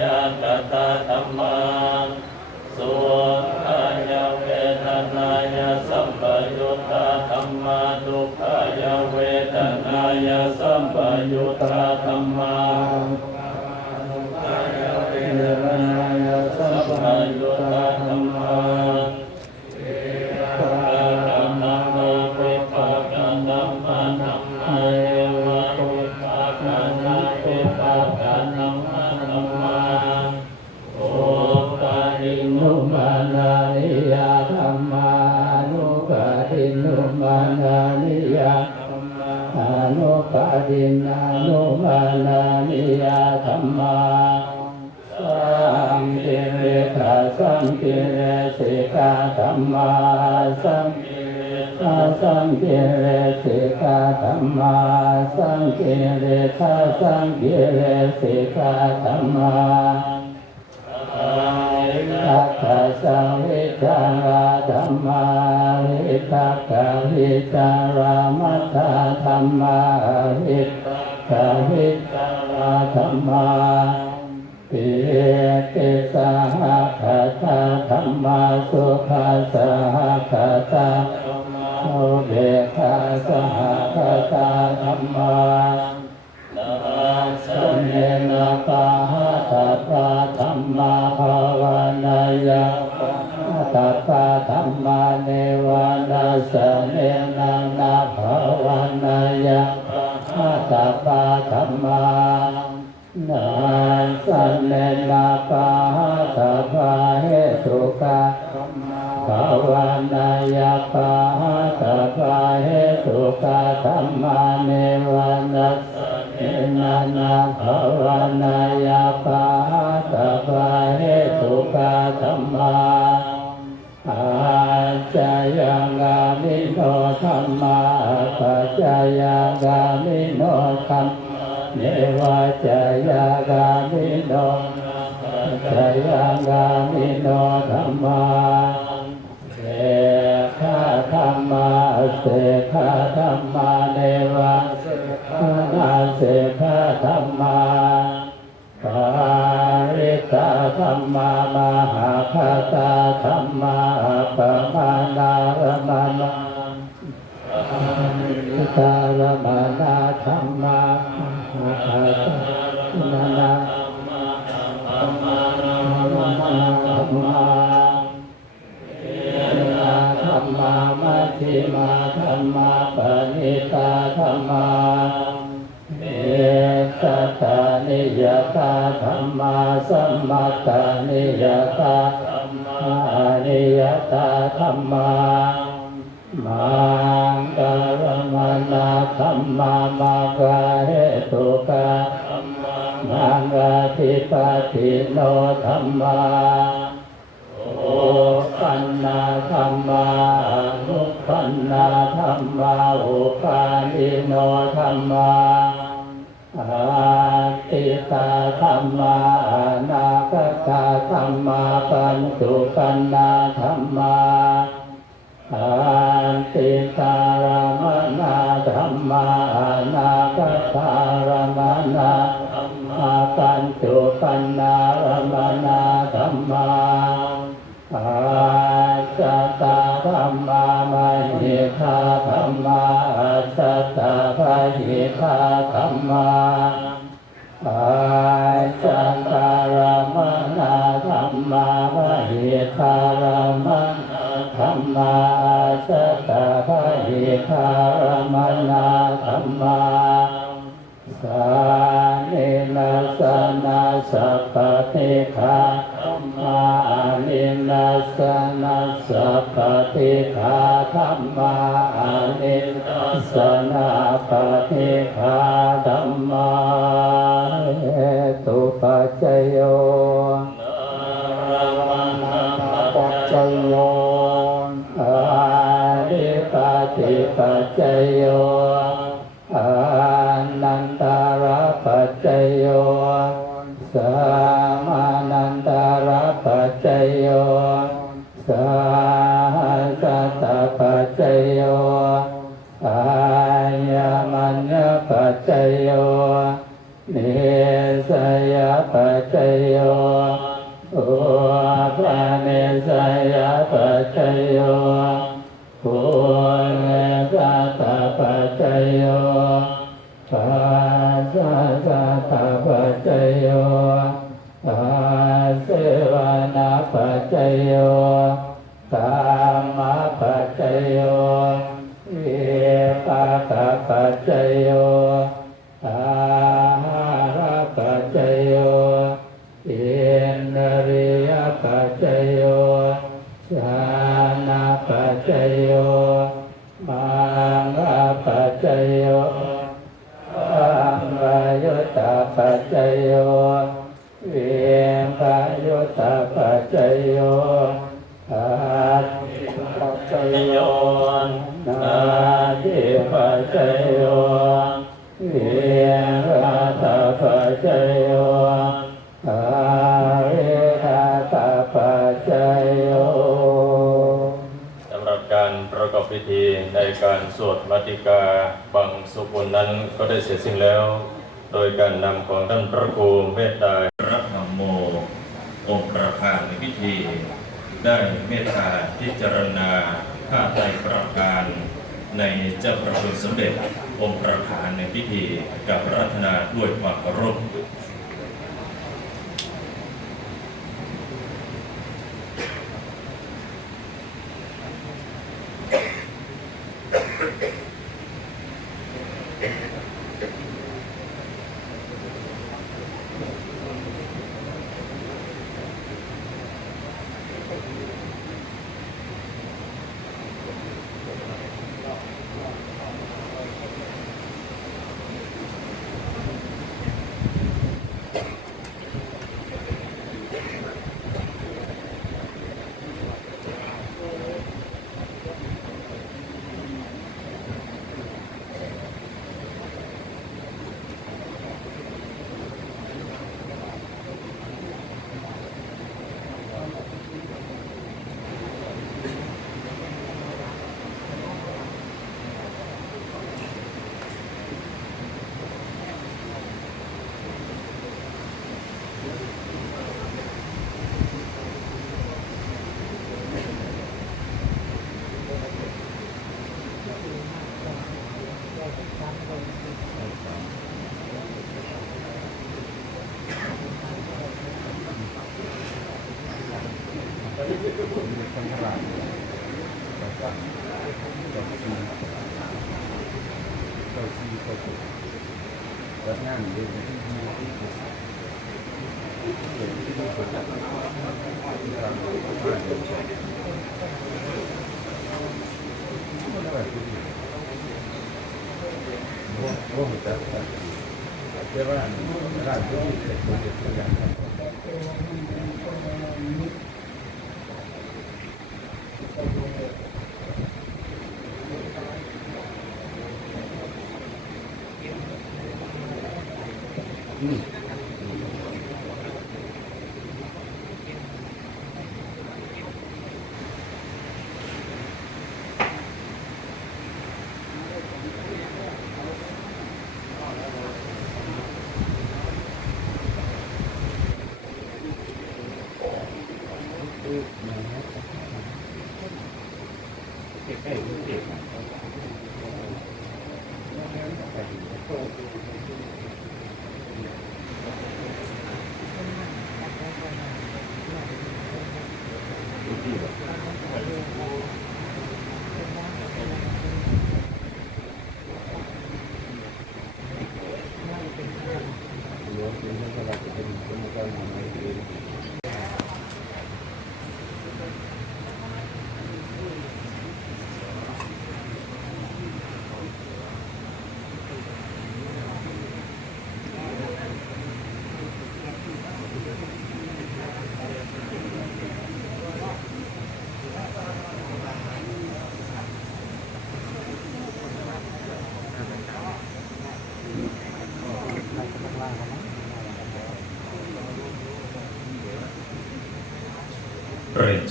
ยากตาธรรมาสุขายเวทนายสัมปยุตตาธรรมาทุกขายเวทนายสัมปยุตตาธรรมา นานานิยธรรมาสังกิริกาสังกิริสิกาธรรมาสังกิริกาสังกิริสิกาธรรมาสังกิริกาสังกิริสิกาธรรมาทัตตะสังวิจาราธรรมาวิตักขวิจารามัตถธรรมาวิตั กขวิจาราธรรมาปิติสหคตาธรรมาสุขาสหคตาโอเบคาสหคตาธรรมานาสสัมเนนะปะหะตัปปะธรรมาภาวานายะตัปปะธรรมาเนวานาสเนนะนะภาวนายะ ตัปปะธรรมานาสันเนนะปะหะตัปปะเหตุกะภาวนายะปะหะตัปปะเหตุกะธรรมาเนวานาสเอนานาภาวนายาปาตาปาเหตุกาธรรมาอา จายังามิโนธรรมาปัจจายากามิโนธรรมเนวาจายากามิโนปัจจายากามิโนธรรมาเสขะธรรมาเสขะธรรมาเนวานาเสภะธรรมาปา ตาธรรมามหาคาตาธรรมาปะมาณารมานาตารมานาธรรมามหาคาตานานาธรรมมาธรรมามัชฌิมาธรรมาปณิตาธรรมา ตตานิยตาธรรมาสัมมาตานิยตาธรรมานิยตาธรรมามังกรมนาธรรมามาคาเหตุกามังกาทิปติโนธรรมาโอปันนาธรรมานุปันนาธรรมาโอปาณิโนธรรมา ตาธรรมานาคตาธรรมาปัญจุปันนาธรรมาอาติตารมนาธรรมานาคตารมนาธรรมาปัญจุปันนารมนาธรรมาอาจตาธรรมามหิทาธรรมาจตาภะหิทาธรรมา อาจันตารมนาธรรมามหิทารมนาธรรมาจตาวิทารมนาธรรมาสานินาสนาสัพพะเทคาธรรมานินาสนาสัพพะเทคาธรรมานินาสนาปะเทคาธรรมา จจโยอานันตาระปัจจโยสามานันตาระปัจจโยสาสัตปัจจโยอายามัญปัจจโยเนสยปัจจโยอุปาเนสยปัจจโย ปากปัจจโยอาหารปัจจโยอินทริยปัจจโยชานปัจจโยมังคปัจจโย ก็ได้เสร็จสิ้นแล้ว โดยการนำของท่านพระครูเมตตาระธรรมโมองค์ประธานในพิธี ได้เมตตาพิจารณาผ้าไตรประการในเจ้าประคุณสมเด็จองค์ประธานในพิธีกับรัตนาด้วยความเคารพ Vamos a estar. Aquí van, van, van, van, van, van, van, van, อ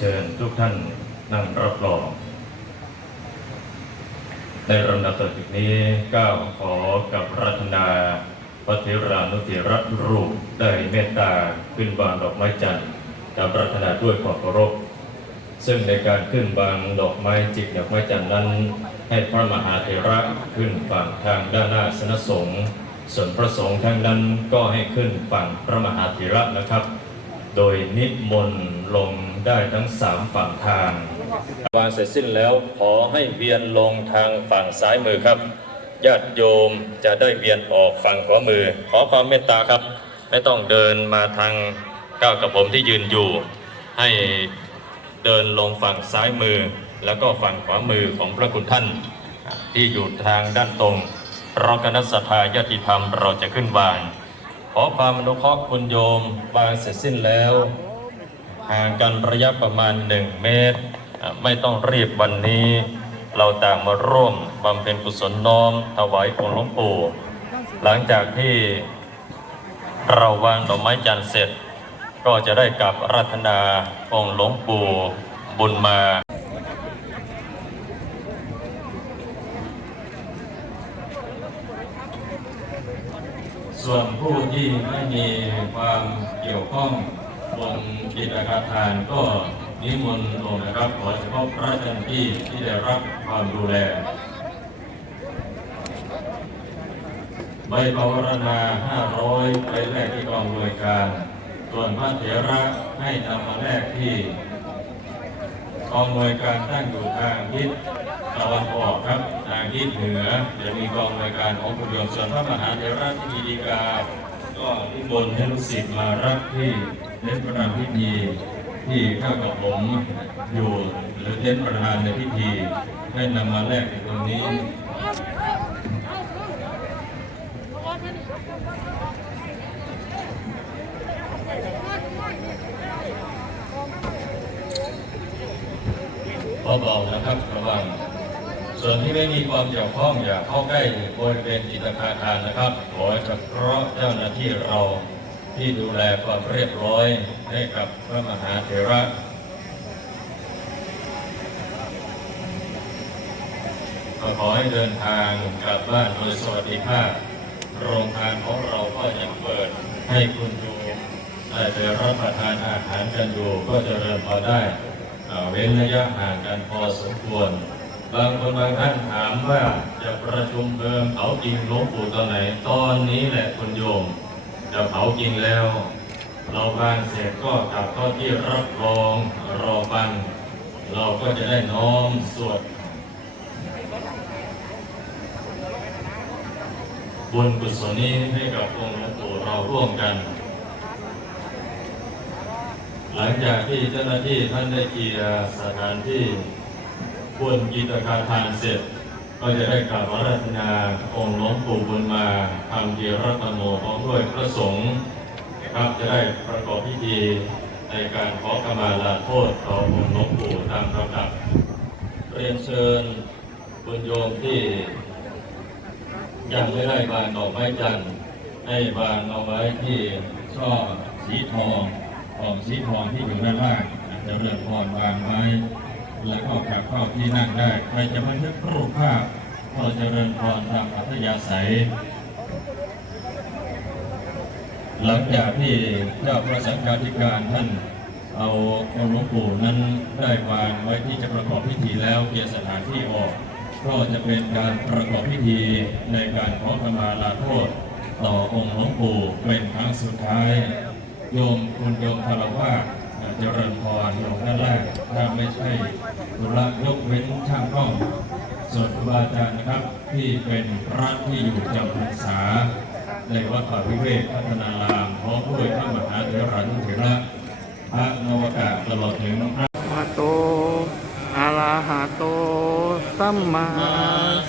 เชิญทุกท่านนั่งรับรอง ในลำดับต่อจากนี้ก้าวขอกับรัตนาพระเทรานุเถระรูปได้เมตตาขึ้นวางดอกไม้จันทร์ตามรัตนาด้วยความเคารพซึ่งในการขึ้นวางดอกไม้จิกดอกไม้จันทร์นั้น ให้พระมหาเถระขึ้นฝั่งทางด้านหน้าสนสงฆ์ส่วนพระสงฆ์ทางนั้นก็ให้ขึ้นฝั่งพระมหาเถระนะครับ โดยนิมนต์ลงได้ทั้งสามฝั่งทางวางเสร็จสิ้นแล้วขอให้เวียนลงทางฝั่งซ้ายมือครับ ญาติโยมจะได้เวียนออกฝั่งขวามือ ขอความเมตตาครับ ไม่ต้องเดินมาทางก้าวกับผมที่ยืนอยู่ ให้เดินลงฝั่งซ้ายมือ แล้วก็ฝั่งขวามือของพระคุณท่าน ที่อยู่ทางด้านตรงเราคณะสัทธาญาติธรรมเราจะขึ้นวาง ขอความอนุเคราะห์คุณโยมวางเสร็จสิ้นแล้ว ห่างกันระยะประมาณ1เมตร ไม่ต้องรีบวันนี้ เราต่างมาร่วมบำเพ็ญกุศลน้อมถวายองค์หลวงปู่ หลังจากที่เราวางดอกไม้จันทร์เสร็จ ก็จะได้กลับรัตนาองค์หลวงปู่บุญมา ส่วนผู้ที่ไม่มีความเกี่ยวข้องบนจิตอาคารทานก็นิมนต์ลงนะครับขอเฉพาะพระเจ้าหน้าที่ที่ได้รับความดูแลใบปวารณา500ไปแลกที่กองบริการ ส่วนพระเถระให้นำมาแลกที่กองบริการตั้งอยู่ทางทิศ วันออกครับ ทางทิศเหนือจะมีกองบริการของคุณโยมส่วนพระมหาเถระที่มีดีกา ก็ที่บนให้ลูกศิษย์มารับที่เน้นประธานพิธีที่ข้ากับผมอยู่หรือเน้นประธานในพิธีให้นำมาแลกในตรงนี้เบาๆนะครับระวัง ส่วนที่ไม่มีความเกี่ยวข้องอย่าเข้าใกล้บริเวณจิตอาคารนะครับ ขอเฉพาะเจ้าหน้าที่เราที่ดูแลความเรียบร้อยให้กับพระมหาเถระก็ขอให้เดินทางกลับบ้านโดยสวัสดิภาพ โรงทานของเราก็ยังเปิดให้คุณโยมได้ไปรับประทานอาหารกันอยู่ก็จะเริ่มพอได้ เว้นระยะห่างกันพอสมควร บางคนบางท่านถามว่าจะประชุมเพลิงเผาจริงหลวงปู่ตอนไหน ตอนนี้แหละคุณโยม จะเผาจริงแล้ว เราบานเสร็จก็กลับเข้าที่รับรองรอฟังเราก็จะได้น้อมสวดบุญกุศลนี้ให้กับองค์หลวงปู่เราร่วมกัน หลังจากที่เจ้าหน้าที่ท่านได้เคลียร์สถานที่ บนกิจการทานเสร็จ ก็จะได้กราบอาราธนาองค์หลวงปู่บุญมาทำเดียรัตโนพร้อมด้วยพระสงฆ์นะครับจะได้ประกอบพิธีในการขอขมาลาโทษต่อองค์หลวงปู่ตามลำดับเรียนเชิญบุญโยมที่ยังไม่ได้บานดอกไม้จันทร์ให้บานเอาไว้ที่ช่อสีทองทองสีทองที่อยู่ด้านล่างจะเริ่มพรวางไว้ แล้วก็กลับเข้าที่นั่งได้ใครจะบันทึกรูปภาพก็จะเริ่มพรตามอัธยาศัย หลังจากที่เจ้าประสังฆาธิการท่านเอาองค์หลวงปู่นั้นได้วางไว้ที่จะประกอบพิธีแล้วเกียรสถานที่ออก ก็จะเป็นการประกอบพิธีในการขอขมาลาโทษ ต่อองค์หลวงปู่เป็นครั้งสุดท้าย โยมคุณโยมคารวะ เจริญพรอยู่ด้านล่างถ้าไม่ใช่ธุระยกเว้นช่างกล้องส่วนครูบาอาจารย์นะครับที่เป็นพระที่อยู่จำพรรษา ในวัดป่าวิเวกพัฒนารามพร้อมด้วยพระมหาเถระนุเถระพระนวากาตลอดถึงพระหะโตอะระหะโต สัมมา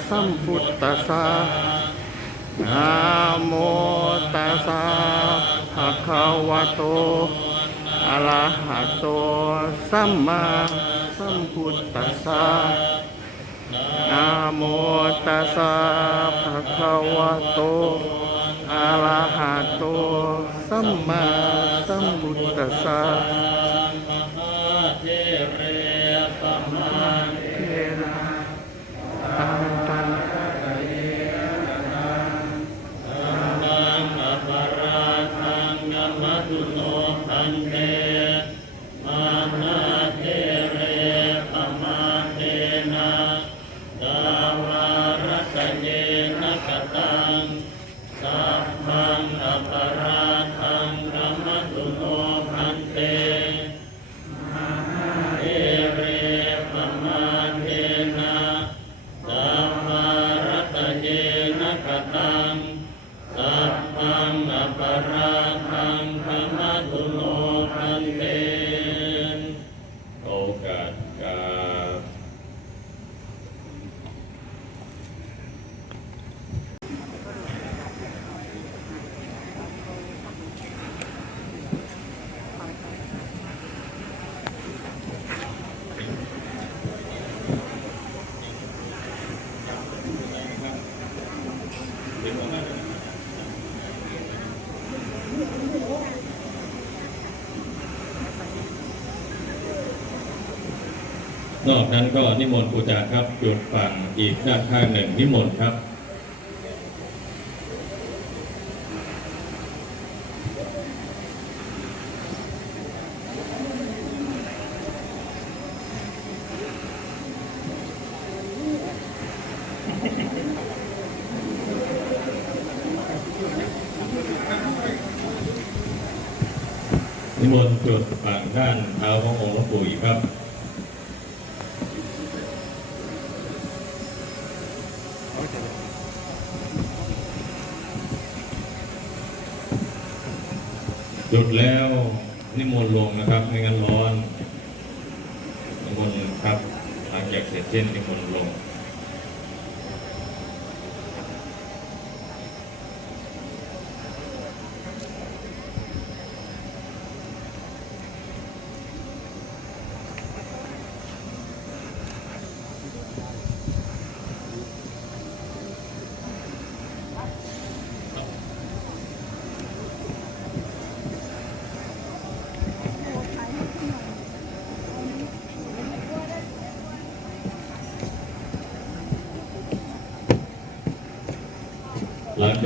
สัมพุทธัสสะนะโมตัสสะภะคะวะโต อะระหะโตสัมมาสัมพุทธัสสะนะโมตัสสะภะคะวะโตอะระหะโตสัมมาสัมพุทธัสสะ صل عليه นอกนั้นก็นิมนต์ปูจาครับจุดฝั่งอีกด้านข้างหนึ่งนิมนต์ครับนิมนต์จุดฝั่งด้านเท้าขององค์หลวงปู่ครับ จุดแล้วนิมนต์ลงนะครับ ไม่งั้นร้อนนิมนต์ครับหลังจากเสร็จสิ้นนิมนต์ลง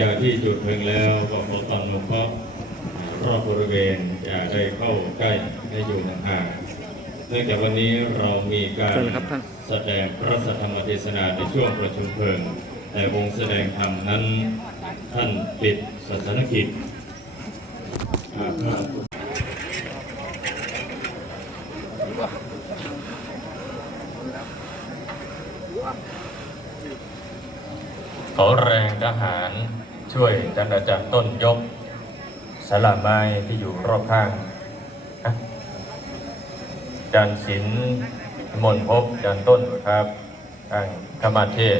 จากที่จุดเพลิงแล้วก็ขอตามหลวงพ่อรอบบริเวณอย่าได้เข้าใกล้ให้อยู่ห่างๆเนื่องจากวันนี้เรามีการเชิญครับท่านแสดงพระสัทธรรมเทศนาในช่วงประชุมเพลิง แต่วงแสดงธรรมนั้นท่านปิดศาสนกิจอ่าครับขอแรงทหาร ช่วยท่านอาจารย์ต้นยกสลาไม้ที่อยู่รอบข้างนะจันศิลป์มนต์พบจันต้นครับทางธรรมเทศ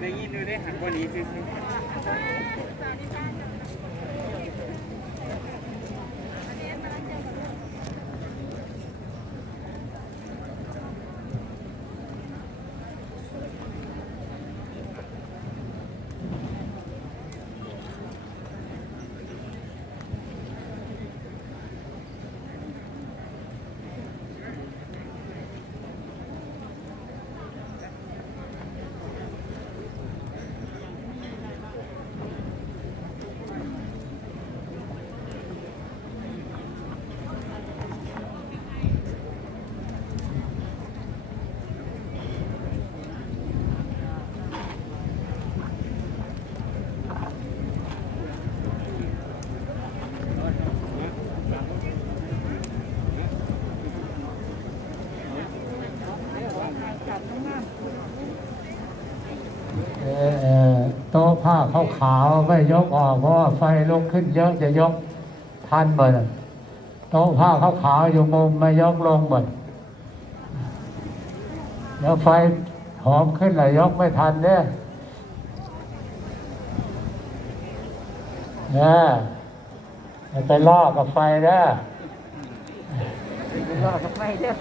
ได้ยิน ดูได้ หักวันนี้ซื้อผ้าขาวๆไม่ยกออกเพราะว่าไฟลุกขึ้นเยอะจะยกทันหมดโต๊ะผ้าขาวๆอยู่มุมไม่ยกลงหมดเดี๋ยวไฟหอมขึ้นเลยยกไม่ทันเนี่ยเนี่ยไปล่อกับไฟนะรอกับไฟเด้อ